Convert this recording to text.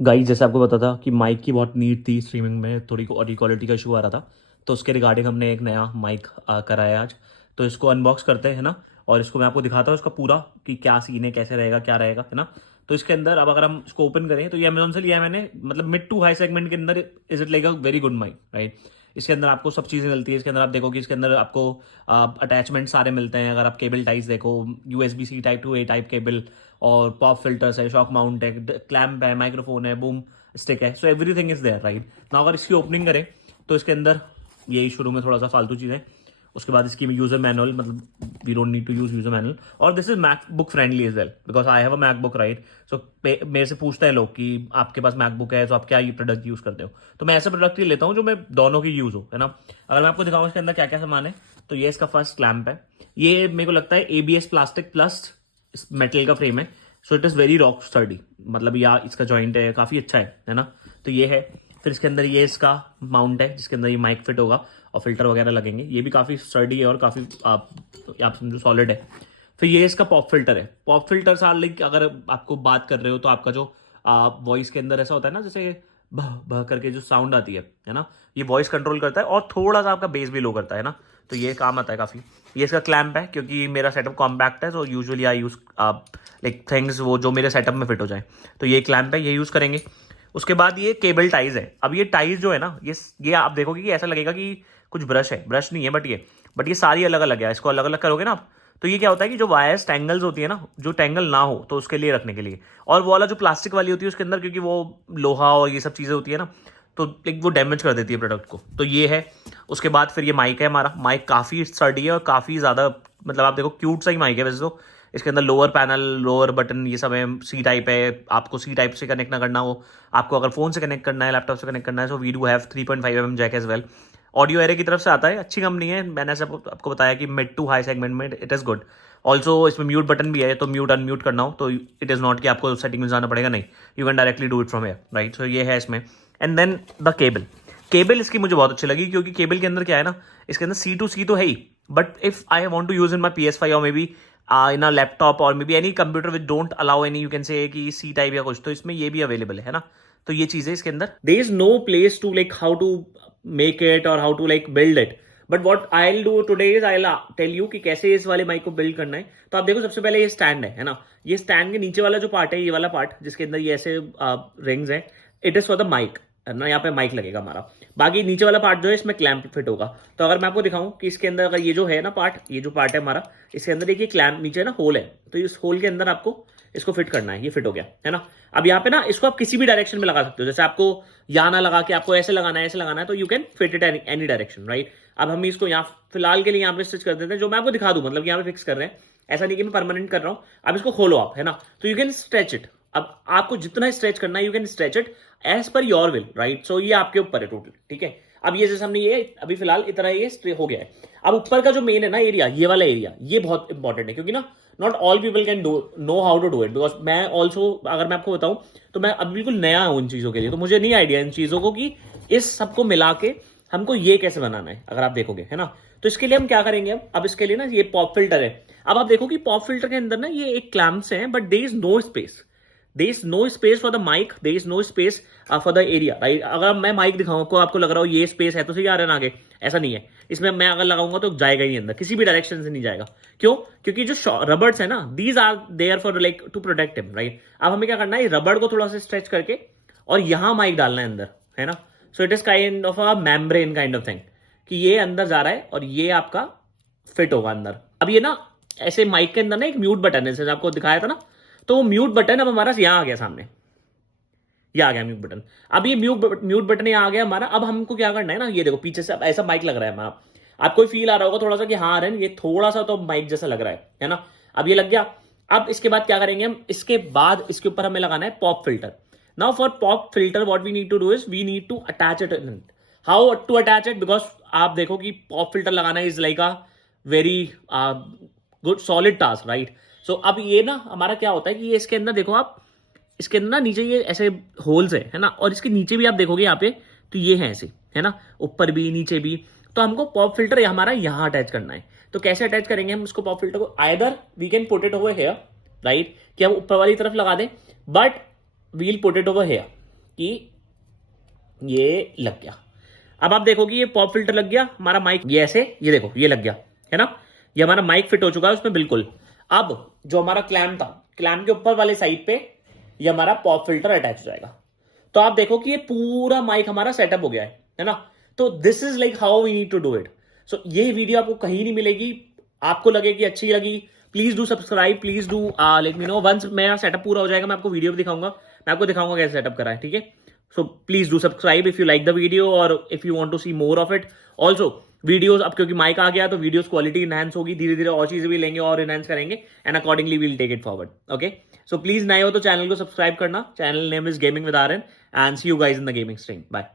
Guys जैसे आपको पता था कि माइक की बहुत नीड थी, स्ट्रीमिंग में थोड़ी ऑडियो क्वालिटी का इशू आ रहा था। तो उसके रिगार्डिंग हमने एक नया माइक कराया आज। तो इसको अनबॉक्स करते हैं, है ना। और इसको मैं आपको दिखाता हूँ इसका पूरा कि क्या सीन है, कैसे रहेगा, क्या रहेगा, है ना। तो इसके अंदर अब अगर हम इसको ओपन करें तो ये अमेजोन से लिया है मैंने, मतलब मिड टू हाई सेगमेंट के अंदर is it like a very good mic, right. इसके अंदर आपको सब चीज़ें मिलती है। इसके अंदर आप देखो कि इसके अंदर आपको अटैचमेंट सारे मिलते हैं। अगर आप केबल टाइप्स देखो, USB C type to A type cable, और पॉप फिल्टर्स है, शॉक माउंट है, क्लैम्प है, माइक्रोफोन है, बूम स्टिक है। So everything is there, right ना। अगर इसकी ओपनिंग करें तो इसके अंदर यही शुरू में थोड़ा सा फालतू चीज़ है। उसके बाद इसकी यूजर मैनुअल, मतलब we don't need to use user manual. और this is MacBook friendly as well because I have a MacBook, right. So मेरे से पूछते हैं लोग कि आपके पास मैकबुक है तो आप क्या ये प्रोडक्ट यूज करते हो। तो मैं ऐसा प्रोडक्ट ही लेता हूँ जो मैं दोनों की यूज हो, है ना। अगर मैं आपको दिखाऊँ इसके अंदर क्या क्या सामान है, तो ये इसका फर्स्ट क्लैम्प है। ये मेरे को लगता है एबीएस प्लास्टिक प्लस मेटल का फ्रेम है। So it is very rock sturdy, मतलब या इसका जॉइंट है काफ़ी अच्छा है ना। तो ये है। फिर इसके अंदर ये इसका माउंट है जिसके अंदर ये माइक फिट होगा और फिल्टर वगैरह लगेंगे। ये भी काफ़ी स्टर्डी है और काफ़ी आप समझो सॉलिड है। फिर ये इसका पॉप फिल्टर है। पॉप फिल्टर साल लाइक अगर आपको बात कर रहे हो तो आपका जो वॉइस के अंदर ऐसा होता है ना, जैसे भह भह करके जो साउंड आती है ना, ये वॉइस कंट्रोल करता है और थोड़ा सा आपका बेस भी लो करता है ना। तो ये काम आता है काफ़ी। ये इसका क्लैम्प है क्योंकि मेरा सेटअप कॉम्पैक्ट है, तो usually I use like things वो जो मेरे सेटअप में फिट हो जाए। तो ये क्लैम्प है, ये यूज़ करेंगे। उसके बाद ये केबल टाइज है। अब ये टाइज जो है ना, ये आप देखोगे कि ऐसा लगेगा कि कुछ ब्रश है, ब्रश नहीं है, बट ये सारी अलग अलग है। इसको अलग अलग करोगे ना आप, तो ये क्या होता है कि जो वायर्स टेंगल्स होती है ना, जो टेंगल ना हो तो उसके लिए रखने के लिए। और वो वाला जो प्लास्टिक वाली होती है उसके अंदर, क्योंकि वो लोहा और ये सब चीज़ें होती है ना, तो लाइक वो डैमेज कर देती है प्रोडक्ट को। तो ये है। उसके बाद फिर ये माइक है हमारा। माइक काफ़ी स्टर्डी है और काफ़ी ज़्यादा, मतलब आप देखो क्यूट सा ही माइक है वैसे तो। इसके अंदर लोअर पैनल, लोअर बटन, ये सब है। सी टाइप है, आपको सी टाइप से कनेक्ट ना करना हो, आपको अगर फोन से कनेक्ट करना है, लैपटॉप से कनेक्ट करना है, so we do have 3.5 mm jack as well. Audio array की तरफ से आता है, अच्छी कंपनी है। मैंने ऐसे आपको बताया कि मिड टू हाई सेगमेंट में इट इज़ गुड। ऑल्सो इसमें म्यूट बटन भी है, तो म्यूट अनम्यूट करना हो तो इट इज़ नॉट कि आपको सेटिंग में जाना पड़ेगा, नहीं, you can directly do it from here, right. So ये है इसमें। And then the cable. Cable इसकी मुझे बहुत अच्छी लगी क्योंकि केबल के अंदर क्या है ना, इसके अंदर C to C तो है ही, but if I want to use in my PS5 और may be in a laptop और may be any computer which don't allow any, you can say कि सी टाइप या कुछ, तो इसमें ये भी अवेलेबल है ना। तो ये चीज़ है इसके अंदर। There is no place to like how to make it or how to like build it. But what I will do today is I tell you कि कैसे इस वाले माइक को बिल्ड करना है। तो आप देखो सबसे पहले ये स्टैंड है ना। ये स्टैंड के नीचे वाला जो पार्ट है, ये वाला पार्ट जिसके अंदर ये ऐसे रिंग्स है, it is for the mic ना। यहाँ पे माइक लगेगा हमारा। बाकी नीचे वाला पार्ट जो है इसमें क्लैंप फिट होगा। तो अगर मैं आपको दिखाऊं कि इसके अंदर अगर ये जो है ना पार्ट, ये जो पार्ट है हमारा, इसके अंदर देखिए क्लैंप नीचे ना होल है, तो इस होल के अंदर आपको इसको फिट करना है। ये फिट हो गया है ना। अब यहाँ पे ना इसको आप किसी भी डायरेक्शन में लगा सकते हो। जैसे आपको यहाँ ना लगा के आपको ऐसे लगाना है, ऐसे लगाना है, तो you can fit it any direction, right. अब हम इसको यहाँ फिलहाल के लिए यहाँ पे स्टिच कर देते हैं, जो मैं आपको दिखा दूं, मतलब यहाँ पे फिक्स कर रहे हैं। ऐसा नहीं कि मैं परमानेंट कर रहा हूँ। अब इसको खोलो आप, है ना, तो यू कैन स्ट्रेच इट। अब आपको जितना स्ट्रेच करना है you can stretch it as per your will, right. So ये आपके ऊपर है टोटल, ठीक है। अब ये जैसे हमने ये अभी फिलहाल इतना ये स्ट्रेट हो गया है। अब ऊपर का जो मेन है ना एरिया, ये वाला एरिया, ये बहुत इंपॉर्टेंट है क्योंकि ना not all people can do know how to do it. Because मैं ऑल्सो, अगर मैं आपको बताऊं तो मैं अब बिल्कुल नया हूं इन चीजों के लिए, तो मुझे नहीं आइडिया इन चीजों को कि इस सबको मिला के हमको ये कैसे बनाना है, अगर आप देखोगे, है ना। तो इसके लिए हम क्या करेंगे, अब इसके लिए ना ये पॉप फिल्टर है। अब आप देखो कि पॉप फिल्टर के अंदर ना ये एक क्लैम्प्स हैं, but there is no space. There is no space for the mic, there is no space for the area, right. अगर मैं माइक दिखाऊं आपको लग रहा हो ये स्पेस है तो सही आ रहा है ना आगे, ऐसा नहीं है। इसमें मैं अगर लगाऊंगा तो जाएगा ही अंदर, किसी भी डायरेक्शन से नहीं जाएगा। क्यों? क्योंकि जो रबर्स है ना, these are there for like to protect him, right. अब हमें क्या करना है, रबड़ को थोड़ा सा स्ट्रेच करके और यहां माइक डालना है अंदर, है ना। So it is kind of a membrane kind of thing, कि ये अंदर जा रहा है और ये आपका फिट होगा अंदर। अब ये ना ऐसे माइक के अंदर ना एक म्यूट बटन है, जैसे आपको दिखाया था ना, तो वो म्यूट बटन अब हमारा यहां आ गया सामने, ये आ गया म्यूट बटन। अब ये म्यूट बटन यहाँ आ गया हमारा। अब हमको क्या करना है ना, ये देखो पीछे से ऐसा माइक लग रहा है हमारा। आपको फील आ रहा होगा थोड़ा सा कि हाँ रन, ये थोड़ा सा तो माइक जैसा लग रहा है ना। अब ये लग गया। अब इसके बाद क्या करेंगे हम, इसके बाद इसके ऊपर हमें लगाना है pop filter. Now for pop filter what we need to do is we need to attach it. How to attach it, because आप देखो कि पॉप फिल्टर लगाना is like a very good solid task, right. So अब ये ना हमारा क्या होता है कि ये इसके अंदर देखो आप, इसके अंदर ना नीचे ये ऐसे होल्स है ना, और इसके नीचे भी आप देखोगे यहाँ पे, तो ये है ऐसे, है ना, ऊपर भी नीचे भी। तो हमको पॉप फिल्टर हमारा यहाँ अटैच करना है। तो कैसे अटैच करेंगे हम इसको पॉप फिल्टर को, either we can put it over here, right, कि हम ऊपर वाली तरफ लगा दें, but we'll put it over here, कि ये लग गया। अब आप देखो कि ये पॉप फिल्टर लग गया, हमारा माइक ये ऐसे, ये देखो ये लग गया है ना, ये हमारा माइक फिट हो चुका है उसमें बिल्कुल। अब जो हमारा क्लैम्प था, क्लैम्प के ऊपर वाले साइड पे ये हमारा पॉप फिल्टर अटैच हो जाएगा। तो आप देखो कि ये पूरा माइक हमारा सेटअप हो गया है ना। तो this is like how we need to do it. So ये वीडियो आपको कहीं नहीं मिलेगी, आपको लगे कि अच्छी लगी, please do subscribe, please do let me know. Once मेरा सेटअप पूरा हो जाएगा मैं आपको वीडियो भी दिखाऊंगा, मैं आपको दिखाऊंगा कैसे सेटअप करा है, ठीक है। So please do subscribe if you like the video और if you want to see more of it. Also videos, अब क्योंकि माइक आ गया तो वीडियोस क्वालिटी इनहैंस होगी, धीरे धीरे और चीजें भी लेंगे और इनहैंस करेंगे and accordingly we'll take it forward. Okay, so please नए हो तो चैनल को सब्सक्राइब करना। Channel name is gaming with Aryan and see you guys in the gaming stream. Bye.